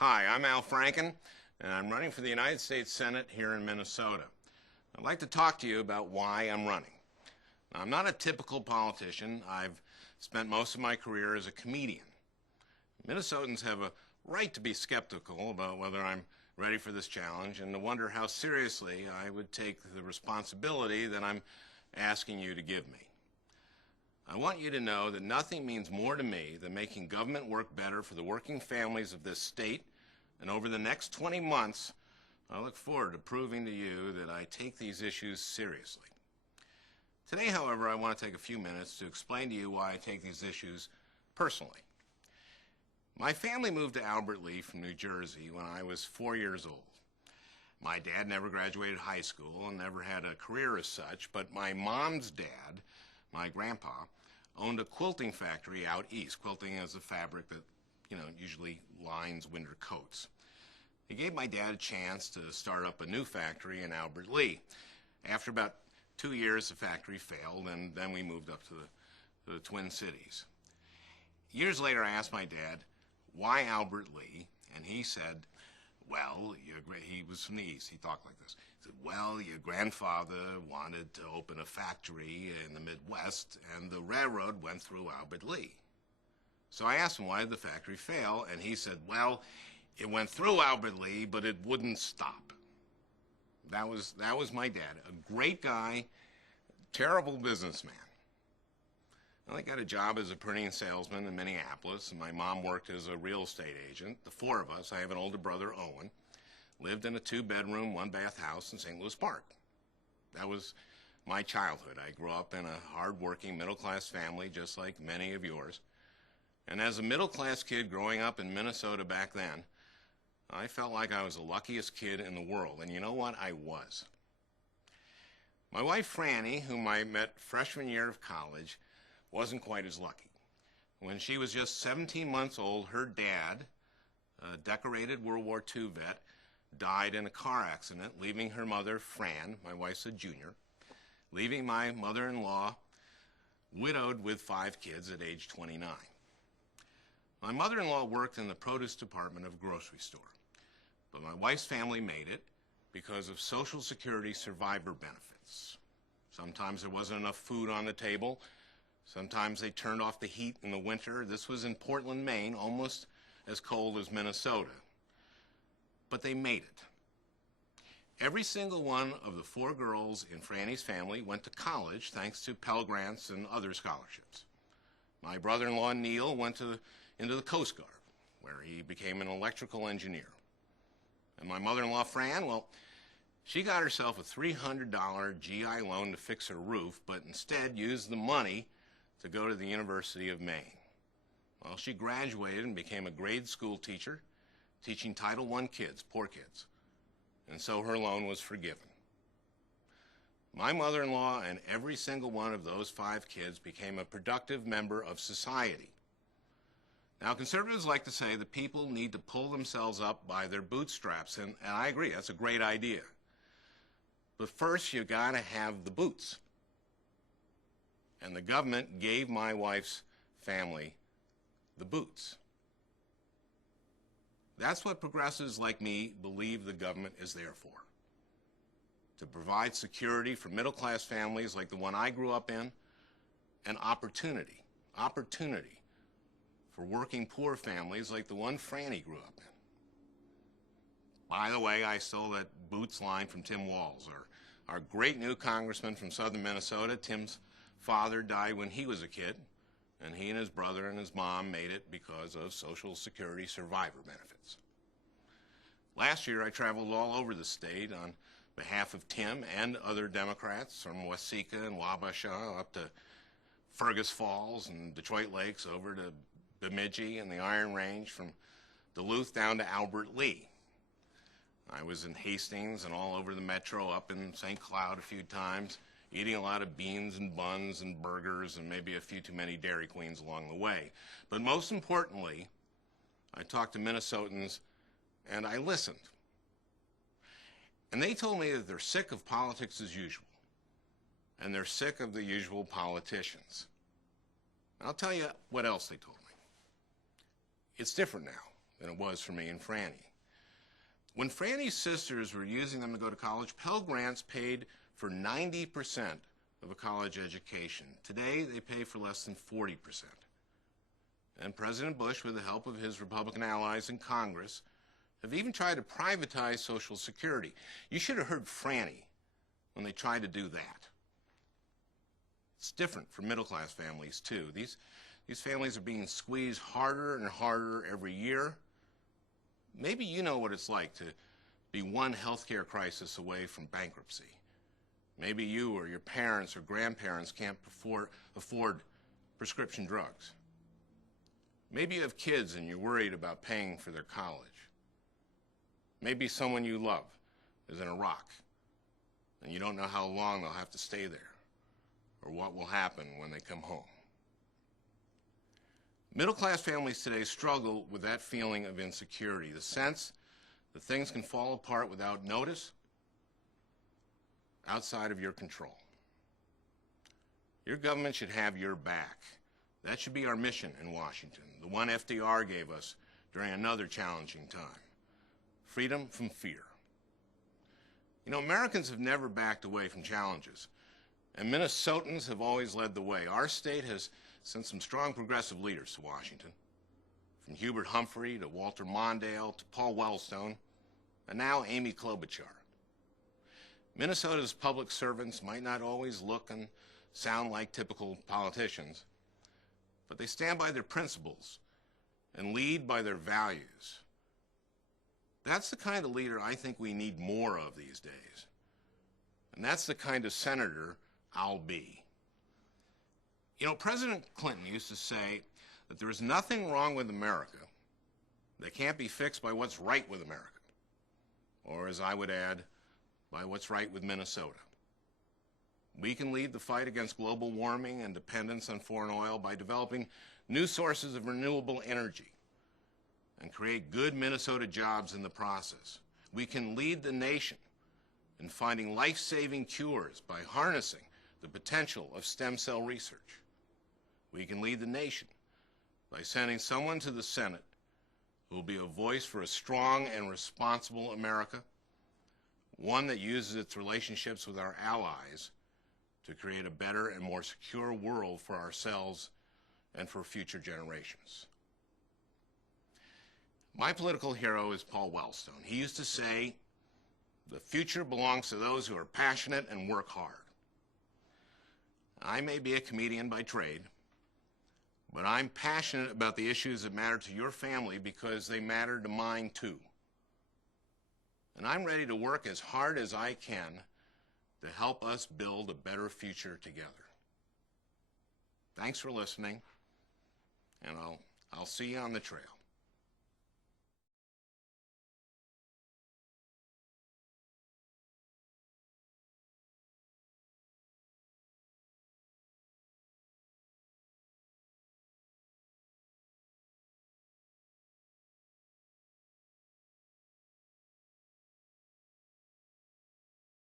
Hi, I'm Al Franken, and I'm running for the United States Senate here in Minnesota. I'd like to talk to you about why I'm running. Now, I'm not a typical politician. I've spent most of my career as a comedian. Minnesotans have a right to be skeptical about whether I'm ready for this challenge and to wonder how seriously I would take the responsibility that I'm asking you to give me. I want you to know that nothing means more to me than making government work better for the working families of this state, and over the next 20 months, I look forward to proving to you that I take these issues seriously. Today, however, I want to take a few minutes to explain to you why I take these issues personally. My family moved to Albert Lea from New Jersey when I was 4 years old. My dad never graduated high school and never had a career as such, but my mom's dad, my grandpa, owned a quilting factory out east. Quilting is a fabric that, usually lines winter coats. He gave my dad a chance to start up a new factory in Albert Lea. After about 2 years, the factory failed, and then we moved up to the Twin Cities. Years later, I asked my dad, why Albert Lea? And he said, well, he was from the East. He talked like this. He said, well, your grandfather wanted to open a factory in the Midwest, and the railroad went through Albert Lea. So I asked him, why did the factory fail? And he said, well, it went through Albert Lea, but it wouldn't stop. That was my dad, a great guy, terrible businessman. Well, I got a job as a printing salesman in Minneapolis, and my mom worked as a real estate agent. The four of us, I have an older brother, Owen, lived in a 2-bedroom, 1-bath house in St. Louis Park. That was my childhood. I grew up in a hard-working, middle-class family, just like many of yours. And as a middle-class kid growing up in Minnesota back then, I felt like I was the luckiest kid in the world. And you know what? I was. My wife, Franny, whom I met freshman year of college, wasn't quite as lucky. When she was just 17 months old, her dad, a decorated World War II vet, died in a car accident, leaving her mother, Fran, my wife's a junior, leaving my mother-in-law widowed with 5 kids at age 29. My mother-in-law worked in the produce department of a grocery store, but my wife's family made it because of Social Security survivor benefits. Sometimes there wasn't enough food on the table. Sometimes they turned off the heat in the winter. This was in Portland, Maine, almost as cold as Minnesota. But they made it. Every single one of the 4 girls in Franny's family went to college thanks to Pell Grants and other scholarships. My brother-in-law, Neil, went into the Coast Guard, where he became an electrical engineer. And my mother-in-law, Fran, well, she got herself a $300 GI loan to fix her roof, but instead used the money to go to the University of Maine. Well, she graduated and became a grade school teacher, teaching Title I kids, poor kids. And so her loan was forgiven. My mother-in-law and every single one of those 5 kids became a productive member of society. Now, conservatives like to say that people need to pull themselves up by their bootstraps, and I agree, that's a great idea. But first, you gotta have the boots. And the government gave my wife's family the boots. That's what progressives like me believe the government is there for. To provide security for middle-class families like the one I grew up in, and opportunity for working poor families like the one Franny grew up in. By the way, I stole that boots line from Tim Walz, our great new congressman from southern Minnesota. Tim's father died when he was a kid, and he and his brother and his mom made it because of Social Security survivor benefits. Last year, I traveled all over the state on behalf of Tim and other Democrats, from Waseca and Wabasha up to Fergus Falls and Detroit Lakes, over to Bemidji and the Iron Range, from Duluth down to Albert Lea. I was in Hastings and all over the metro, up in St. Cloud a few times, eating a lot of beans and buns and burgers and maybe a few too many Dairy Queens along the way. But most importantly, I talked to Minnesotans and I listened. And they told me that they're sick of politics as usual, and they're sick of the usual politicians. I'll tell you what else they told me. It's different now. than it was for me and Franny. When Franny's sisters were using them to go to college, Pell Grants paid for 90% of a college education. Today, they pay for less than 40%. And President Bush, with the help of his Republican allies in Congress, have even tried to privatize Social Security. You should have heard Franny when they tried to do that. It's different for middle-class families, too. These families are being squeezed harder and harder every year. Maybe you know what it's like to be one healthcare crisis away from bankruptcy. Maybe you or your parents or grandparents can't afford prescription drugs. Maybe you have kids and you're worried about paying for their college. Maybe someone you love is in Iraq and you don't know how long they'll have to stay there or what will happen when they come home. Middle-class families today struggle with that feeling of insecurity, the sense that things can fall apart without notice, outside of your control. Your government should have your back. That should be our mission in Washington, the one FDR gave us during another challenging time. Freedom from fear. You know, Americans have never backed away from challenges, and Minnesotans have always led the way. Our state has sent some strong progressive leaders to Washington, from Hubert Humphrey to Walter Mondale to Paul Wellstone, and now Amy Klobuchar. Minnesota's public servants might not always look and sound like typical politicians, but they stand by their principles and lead by their values. That's the kind of leader I think we need more of these days. And that's the kind of senator I'll be. You know, President Clinton used to say that there is nothing wrong with America that can't be fixed by what's right with America. Or, as I would add, by what's right with Minnesota. We can lead the fight against global warming and dependence on foreign oil by developing new sources of renewable energy and create good Minnesota jobs in the process. We can lead the nation in finding life-saving cures by harnessing the potential of stem cell research. We can lead the nation by sending someone to the Senate who will be a voice for a strong and responsible America, one that uses its relationships with our allies to create a better and more secure world for ourselves and for future generations. My political hero is Paul Wellstone. He used to say, "The future belongs to those who are passionate and work hard." I may be a comedian by trade, but I'm passionate about the issues that matter to your family because they matter to mine too. And I'm ready to work as hard as I can to help us build a better future together. Thanks for listening, and I'll see you on the trail.